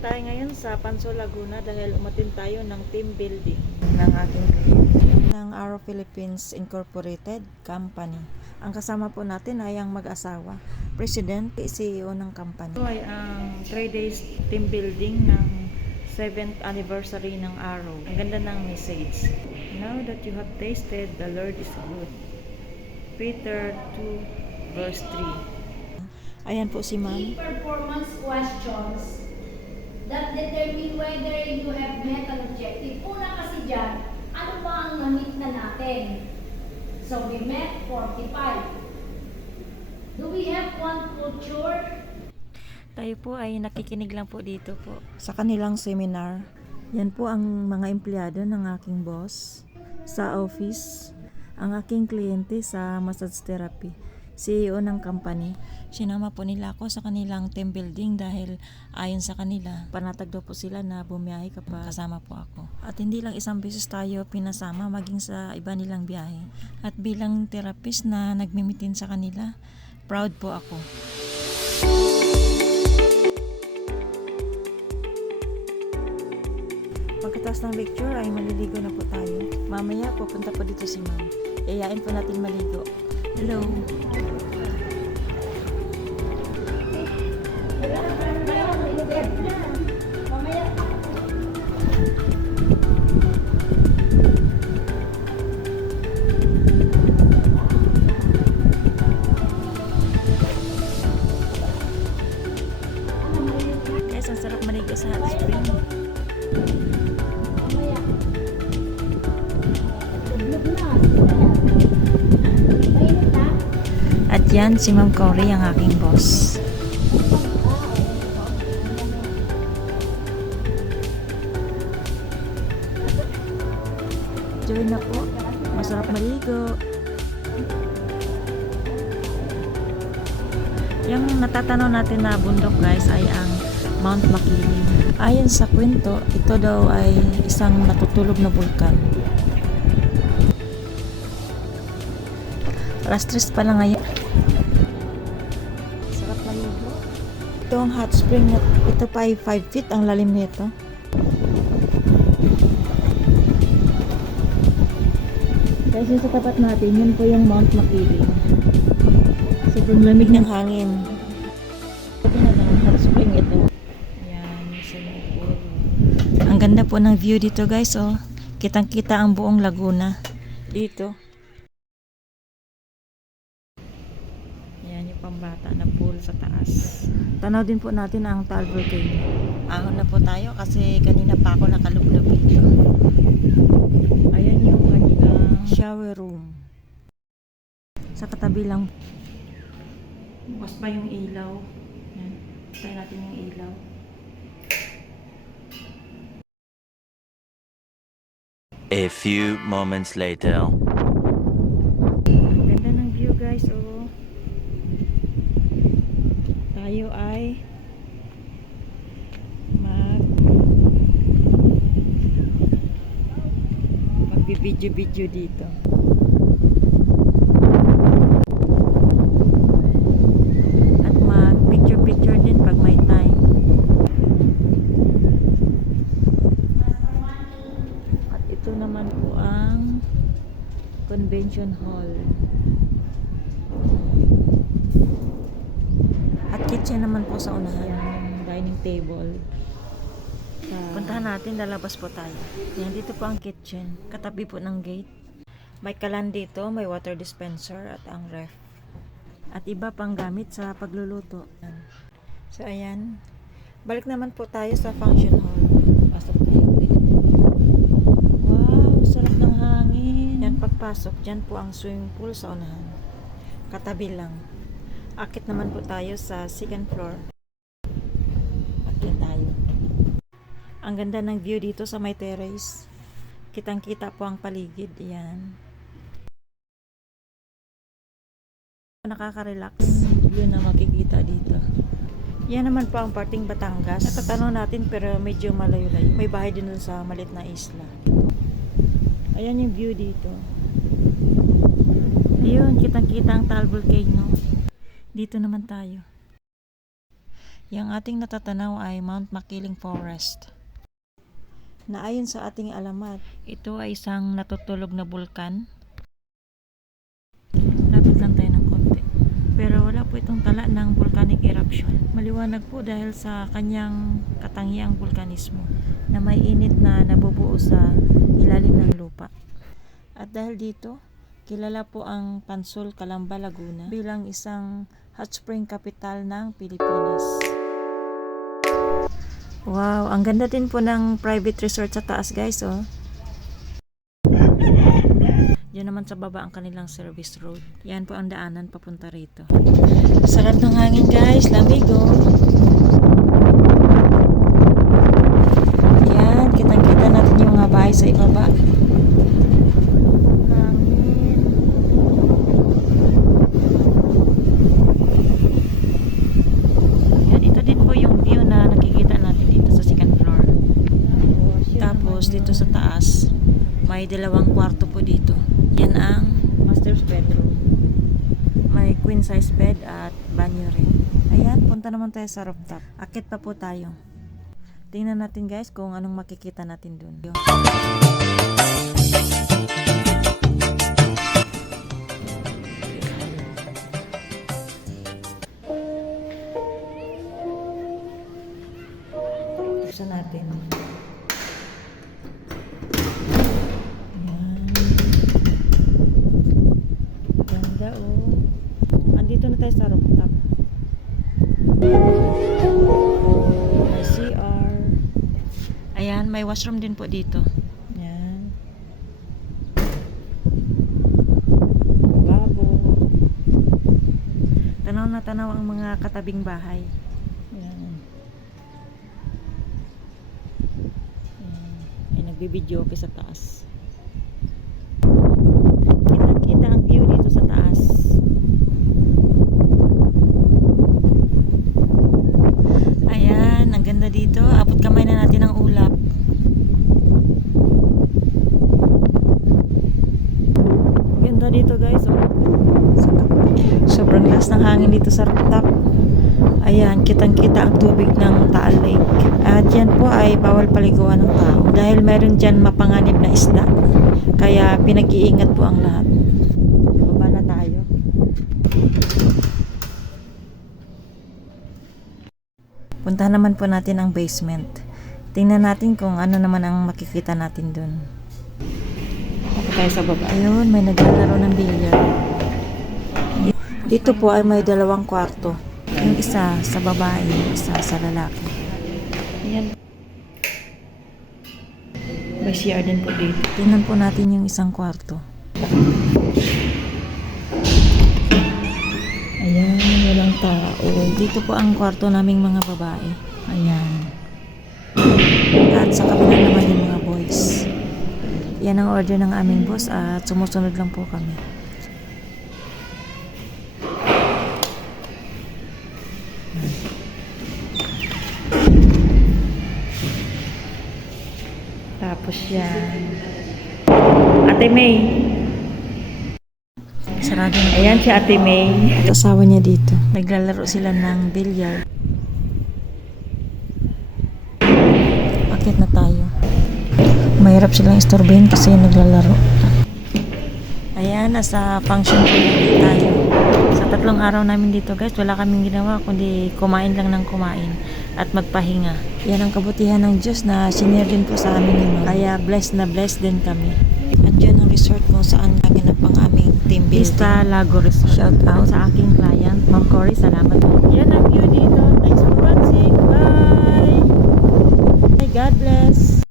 tayo ngayon sa Panso Laguna dahil umatin tayo ng team building ng ating client ng Arrow Philippines Incorporated Company. Ang kasama po natin ay ang mag-asawa, President, CEO ng company. Ito ay ang 3 days team building ng 7th anniversary ng Arrow. Ang ganda ng message. Now that you have tasted, the Lord is good. Peter 2 verse 3. Ayan po si Key ma'am. performance questions that determine whether you have met an objective. Una kasi dyan, ano ba ang na-meet na natin? So we met 45. Do we have one culture? Tayo po ay nakikinig lang po dito po sa kanilang seminar. Yan po ang mga empleyado ng aking boss sa office, ang aking kliyente sa massage therapy, CEO ng company. Sinama po nila ako sa kanilang team building dahil ayon sa kanila, panatag daw po sila na bumiyahe kapag kasama po ako. At hindi lang isang beses tayo pinasama maging sa iba nilang biyahe. At bilang therapist na nagmimitin sa kanila, proud po ako. Pagkatapos ng lecture ay maliligo na po tayo. Mamaya pupunta po dito si ma'am. Iyayain po natin maligo. Hello. Ang sarap maligo sa hot spring. At yan, si Ma'am Cory ang aking boss. Join na po. Masarap maligo. Yung natatanaw natin na bundok guys ay ang Mount Makiling. Ayon sa kwento, ito daw ay isang natutulog na bulkan. Alas 3 pa lang ngayon. Sarap maligo. Ito ang hot spring. na- Ito pa ay 5 feet ang lalim nito. Guys, yung sa tapat natin, yun po yung Mount Makiling. Sobrang lamig ng hangin. Po ng view dito guys, oh. Kitang-kita ang buong Laguna. Dito. Yan yung pambata na pool sa taas. Tanaw din po natin ang Taal Volcano. Ahon na po tayo kasi kanina pa ako nakalublob dito. Ayan yung kanilang shower room. Sa katabi lang. Bukas pa yung ilaw. Yan. Tayo natin yung ilaw. A few moments later. Ganda ng view guys, oh. Tayo ay mag magbibideo-video dito. At mag-picture-picture din pag may time. At ito naman po ang convention hall. At kitchen naman po sa unahan. Dining table. Puntahan natin, lalabas po tayo. Yan, dito po ang kitchen. Katabi po ng gate. May kalan dito, may water dispenser at ang ref. At iba pang gamit sa pagluluto. So, ayan. Balik naman po tayo sa function hall. Pasok tayo ulit. Wow, sarap ng hangin. Yan, pagpasok, dyan po ang swimming pool sa unahan. Katabi lang. Akit naman po tayo sa second floor. Akit tayo. Ang ganda ng view dito sa may terrace. Kitang-kita po ang paligid. Yan. Nakaka-relax. View na makikita dito. Yan naman po ang parting Batangas. Natatanong natin pero medyo malayo-layo. May bahay din sa malit na isla. Ayan yung view dito. Ayun, kitang-kita ang Taal Volcano. Dito naman tayo. Yung ating natatanaw ay Mount Makiling Forest. Na ayon sa ating alamat, ito ay isang natutulog na bulkan. Lapit lang tayo ng konti. Pero wala po itong tala ng volcanic eruption. Maliwanag po dahil sa kanyang katangiang vulkanismo na may init na nabubuo sa ilalim ng lupa. At dahil dito, kilala po ang Pansol Calamba, Laguna bilang isang hot spring capital ng Pilipinas. Wow, ang ganda din po ng private resort sa taas guys, oh. Diyan naman sa baba ang kanilang service road. Yan po ang daanan papunta rito. Sarap ng hangin guys, lamig oh. Yan, kitang-kita natin yung mga bahay sa ibaba. Hangin. Yan, ito din po yung view na nakikita natin dito sa second floor. Tapos dito sa taas, may dalawang kwarto po dito. Yan ang master's bedroom. May queen size bed at banyo rin. Ayan, punta naman tayo sa rooftop. Akit pa po tayo. Tingnan natin guys kung anong makikita natin dun. Buksan natin. Ayan. Ganda oh. Andito na May CR. Ayan, may washroom din po dito. Ayan. Babo. Tanaw na tanaw ang mga katabing bahay. Ayan. Ayan. Ay, nagbibideo ako sa taas. Kita-kita ang view dito sa taas. Ayan, ang ganda dito. Abot kamay na natin ang ulap. Ganda dito guys. Oh. Sobrang hangin dito sa rooftop. Ayan, kitang-kita ang tubig ng Taal Lake. At yan po ay bawal paliguan ng tao dahil meron dyan mapanganib na isda. Kaya pinag-iingat po ang lahat. Baba na tayo. Puntahan naman po natin ang basement. Tingnan natin kung ano naman ang makikita natin dun. Ako tayo sa baba. Ayun, may naglalaro ng billiard. Dito po ay may dalawang kwarto. Yung isa sa babae, yung isa sa lalaki. Ayan. May CR din po dito. Tingnan po natin yung isang kwarto. Ayan, walang tao. Dito po ang kwarto naming mga babae. Ayan. At sa kabila naman yung mga boys. Yan ang order ng aming boss at sumusunod lang po kami. Tapos yan. Ate May. Sarado na. Ayan si Ate May. Asawa niya dito. Naglalaro sila ng billiard. Akit na tayo. Mahirap silang istorbahin kasi naglalaro. Ayan, nasa function tayo. Sa tatlong araw namin dito guys, wala kaming ginawa kundi kumain lang ng kumain at magpahinga. Yan ang kabutihan ng Diyos na sinir din po sa amin ni Ma'am. Kaya blessed na blessed din kami. At Andiyan ang resort kung saan naganap ang aming team building. Vista Lago Resort. Shout out sa aking client, Ma'am Cory. Salamat po. Yan ang view dito. Thanks for watching. Bye! May God bless.